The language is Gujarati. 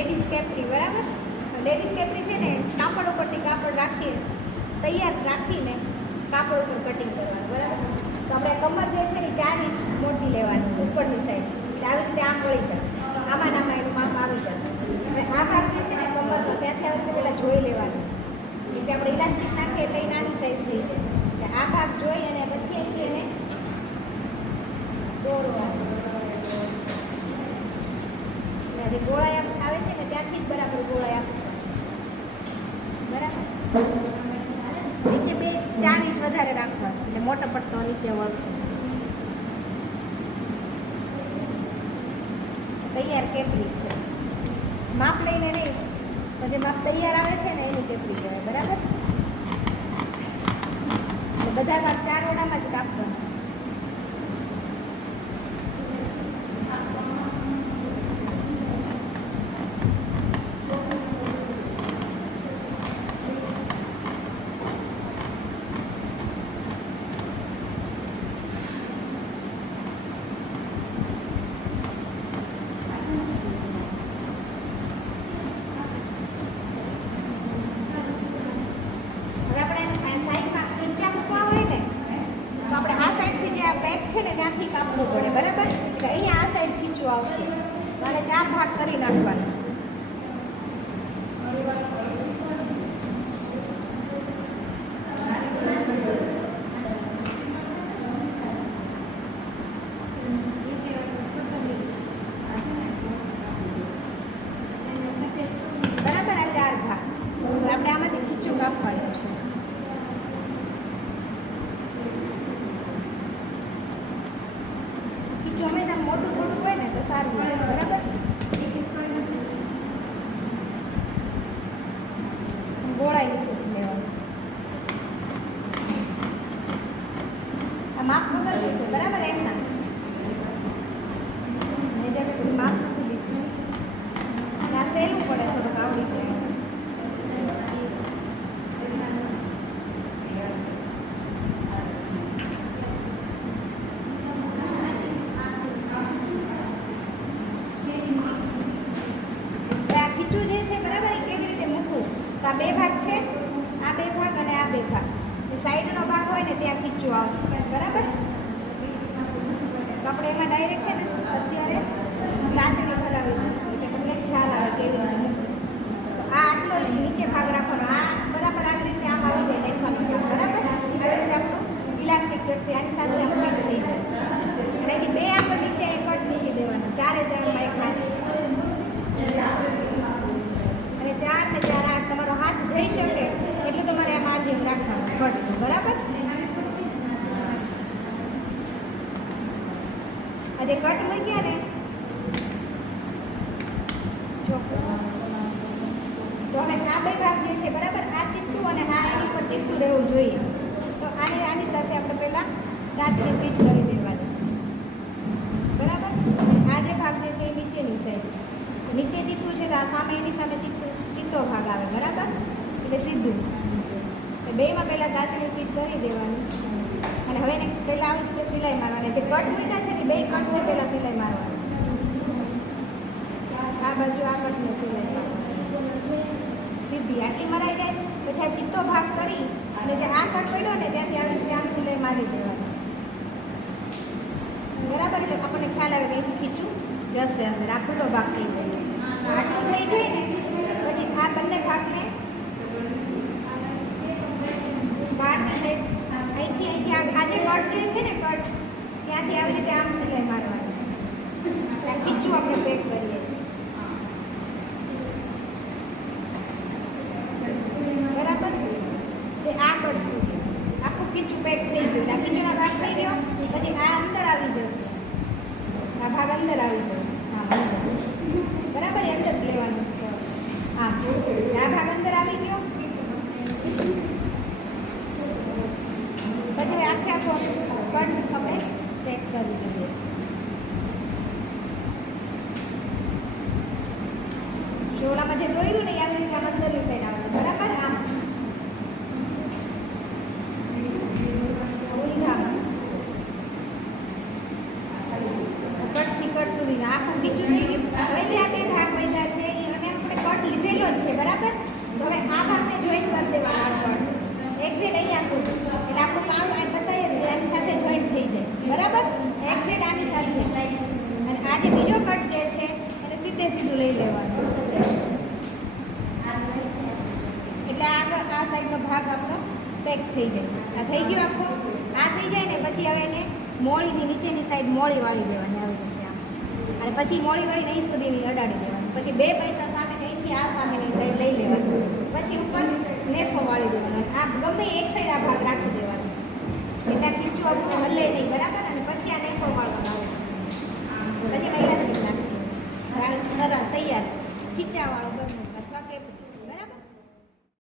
લેડીઝ કેપરી, બરાબર? લેડીઝ કેપરી છે ને, કાપડ ઉપરથી કાપડ રાખીએ, તૈયાર રાખીને કાપડ ઉપર કટિંગ કરવાનું, બરાબર? તો આપણે કમર જે છે ને ચાર ઇંચ મોટી લેવાની, ઉપરની સાઈડ એટલે આવી રીતે આમ વળી જશે. આમાં નામાં એનું માપ આવી જશે. આ ભાગ જે છે ને કમરનો ત્યાંથી આવી રીતે પહેલાં જોઈ લેવાનું. એટલે આપણે ઇલાસ્ટિક નાખીએ એટલે એ નાની સાઈઝ થઈ જાય. આ ભાગ જોઈ અને પછી અહીંથી એને દોરવાનું. એટલે ત્યાંથી જ બરાબર ગોળાઈ બરાબર? નીચે બે, ચાર ઇંચ વધારે રાખવાનું એટલે મોટો પટ્ટો નીચે વળશે. તૈયાર કેપરી છે. માપ લઈને નહીં. પછી માપ તૈયાર આવે છે ને, એની કેપરી કહેવાય. બરાબર? બધા ભાગ ચાર ઓડામાં જ કાપવાના હવે આપણે આ સાઈડમાં ઊંચા મૂકવા હોય ને તો આપણે આ સાઈડથી જે આ બેક છે ને ત્યાંથી કાપવું પડે બરાબર એટલે અહીંયા આ સાઈડ ખીચવું આવશે અને ચાર ભાગ કરી નાખવાના બરાબર આ ચાર ભાગ હવે આપણે આમાંથી ખીચું કાપવાનું છે ખીચું હંમેશા મોટું થોડું હોય ને તો સારું હોય બરાબર ગોળાઈ લીધું લેવાનું આ માપ વગરનું છે બરાબર એમના મેં જેમ બધું લીધું, અને આ પડે થોડુંક આવડી જાય. ખીચું જે છે, બરાબર, એ કેવી રીતે મૂકવું? તો આ બે ભાગ છે, આ બે ભાગ અને આ બે ભાગ. સાઈડનો ભાગ હોય ને, ત્યાં ખીચું આવશે. બરાબર? આપણે એમાં ડાયરેક્ટ છે ને, અત્યારે લાચણી ભરાવી એટલે તમને ખ્યાલ આવે કેવી રીતે તો આ આટલો નીચે ભાગ રાખવાનો. આ બરાબર આવી રીતે આમ આવી જાય ટેન્શન બરાબર? આવી રીતે આપણું ઇલાસ્ટિક જશે આની સાથે આમ ફિટ થઈ અને બે આપણે નીચે એક કટ મૂકી દેવાનું. ચારે ત્રણમાં એક હાથ અને ચાર ને ચાર આઠ તમારો હાથ જઈ શકે એટલું તમારે આ માર્જિન રાખવાનું ઘટતું બરાબર આજે કટ મૂક્યા ને? જો. તો હવે આ બે ભાગ જે છે, બરાબર? આ ચીતું અને આ એની પર ચીતું રહેવું જોઈએ. તો આને આની સાથે આપણે પહેલાં કાચને ફિટ કરી દેવાની. બરાબર? આ જે ભાગ જે છે, એ નીચેની સાઈડ નીચે ચીતું છે, તો આ સામે, એની સામે ચીતું ચિત્તો ભાગ આવે. બરાબર? એટલે સીધું. બેમાં પહેલાં કાચની ફીટ કરી દેવાની. અને હવે પહેલાં આવી રીતે સિલાઈ મારવાની. જે કટ મૂક્યા છે ને બે કટને પહેલાં સિલાઈ મારવાની. આ બાજુ આ કટને સિલાઈ મારવાની. સીધી આટલી મરાઈ જાય, પછી આ ચિત્તો ભાગ કરી અને જે આ કટ પડ્યો ને, ત્યાંથી આવી આમ સિલાઈ મારી દેવાની. બરાબર એટલે આપણને ખ્યાલ આવે કે અહીંથી ખીચું જશે અંદર. આ ખુલ્લો ભાગ થઈ જાય. આટલું થઈ જાય ને પછી આ બંને ભાગને બહારની સાઈડ અહીંથી કટ જે છે ને કટ, ત્યાંથી આવી રીતે આમ સિલાઈ મારવાની. એટલે આ ખીચું આપણે પેક કરીએ છીએ. બરાબર? તે આ સુધી આખું ખીચું પેક થઈ ગયું. આ ભાગ થઈ ગયો, પછી આ અંદર આવી જશે. આ ભાગ અંદર આવી જશે હા અંદર બરાબર એ અંદર જ લેવાનું હા આ ભાગ અંદર આવી ગયો પછી આખે આખો કટ આપણે પેક કરી દઈએ શોલામાં જે દોર્યું ને આવી રીતે અંદરની સાઈડ આવે બરાબર? આમ. ઊંધામાં કટથી કટ સુધી આખું નીચું થઈ ગયું હવે જે આ બે ભાગ વધ્યા છે એ અને એક્ઝેક્ટ આની સાથે અને આ જે બીજો કટ જે છે એને સીધે સીધું લઈ લેવાનું એટલે આગળ આ સાઈડનો ભાગ આપણો પેક થઈ જાય. આ થઈ ગયું આખો? આ થઈ જાય ને પછી હવે એને મોળીની નીચેની સાઈડ મોળી વાળી દેવાની આવી રીતે. અને પછી મોળી વાળી નહીં સુધીની અડાડી દેવાની. પછી બે પૈસા સામે અહીંથી આ સામેની સાઈડ લઈ લેવાની. પછી ઉપર નેફો વાળી દેવાનો. આ ગમે એક સાઈડ આ ભાગ રાખી દેવાનો. એટલે ખીચું આપણું હલે નહીં, બરાબર? અને પછી આ નેફો વાળવાનો આવે પછી સરસ તૈયાર. ખીચાવાળો ગમે, અથવા કેવું.